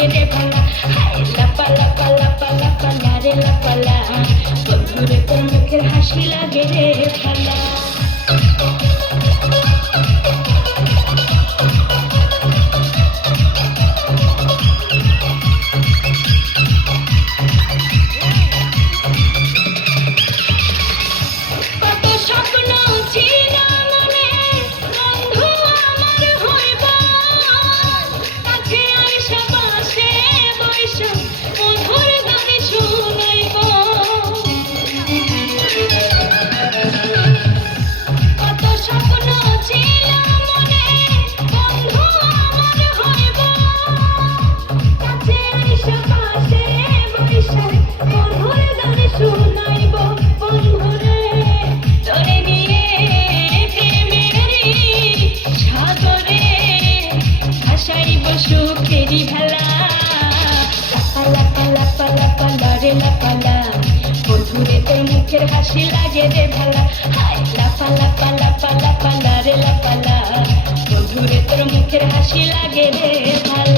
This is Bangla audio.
লাগে রে ভালা, হাই লাপা লাপা লাপা লাপা লা রে লাপা লা, বন্ধুরে তোর মুখের হাসি লাগে রে ভালা। সুখেরি ভেলা লাপা লাপা লাপা লাপা লা রে লাপা লা, বন্ধুরে তোর মুখের হাসি লাগে রে ভালা, হাই লাপা লাপা লাপা লাপা লা রে লাপা লা, বন্ধুরে তোর মুখের হাসি লাগে রে ভালা।